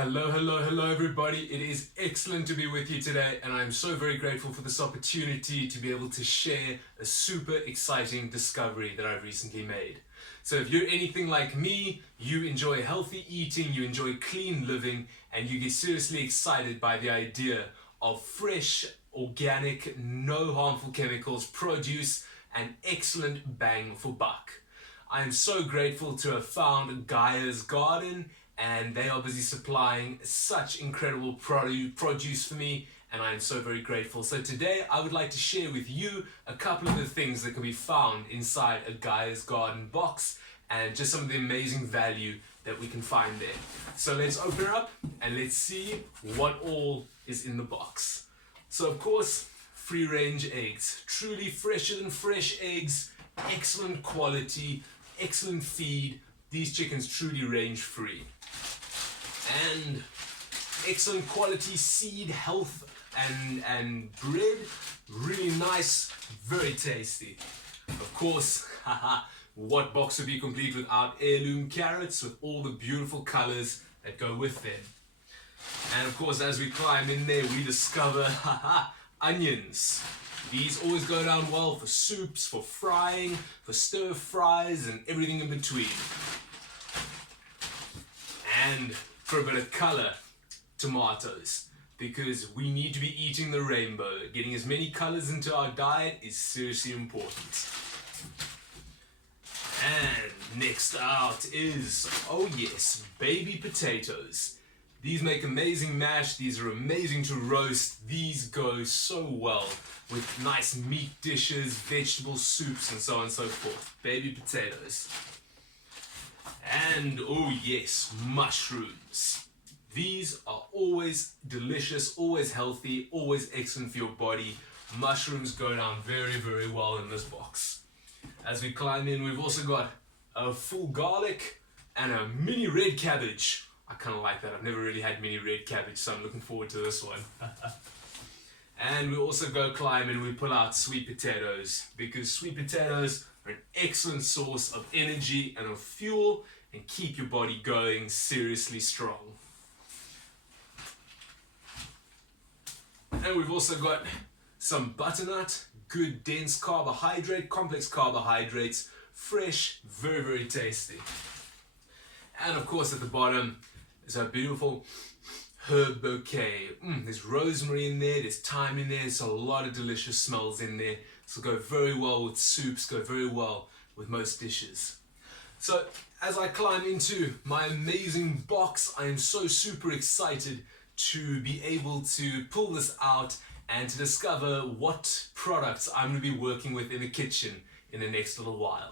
Hello everybody. It is excellent to be with you today, and I'm so very grateful for this opportunity to be able to share a super exciting discovery that I've recently made. So if you're anything like me, you enjoy healthy eating, you enjoy clean living, and you get seriously excited by the idea of fresh, organic, no harmful chemicals produce an excellent bang for buck. I am so grateful to have found Gaias garden, and they are busy supplying such incredible produce for me, and I am so very grateful. So today I would like to share with you a couple of the things that can be found inside a Gaia's garden box and just some of the amazing value that we can find there. So let's open it up and let's see what all is in the box. So of course, free range eggs, truly fresher than fresh eggs, excellent quality, excellent feed. These chickens truly range free. And excellent quality seed, health and bread, really nice, very tasty. Of course, what box would be complete without heirloom carrots with all the beautiful colors that go with them. And of course, as we climb in there, we discover onions. These always go down well for soups, for frying, for stir fries, and everything in between. And for a bit of color, tomatoes, because we need to be eating the rainbow. Getting as many colors into our diet is seriously important. And next out is, oh yes, baby potatoes. These make amazing mash, these are amazing to roast, these go so well with nice meat dishes, vegetable soups, and so on and so forth. Baby potatoes. And oh yes, mushrooms. These are always delicious, always healthy, always excellent for your body. Mushrooms go down very, very well in this box. As we climb in, we've also got a full garlic and a mini red cabbage. I kind of like that. I've never really had mini red cabbage, so I'm looking forward to this one. And we also go climb and we pull out sweet potatoes, because sweet potatoes are an excellent source of energy and of fuel and keep your body going seriously strong. And we've also got some butternut, good dense carbohydrate, complex carbohydrates, fresh, very, very tasty. And of course at the bottom is our beautiful herb bouquet. There's rosemary in there, there's thyme in there, there's a lot of delicious smells in there. This will go very well with soups, go very well with most dishes. So as I climb into my amazing box, I am so super excited to be able to pull this out and to discover what products I'm going to be working with in the kitchen in the next little while.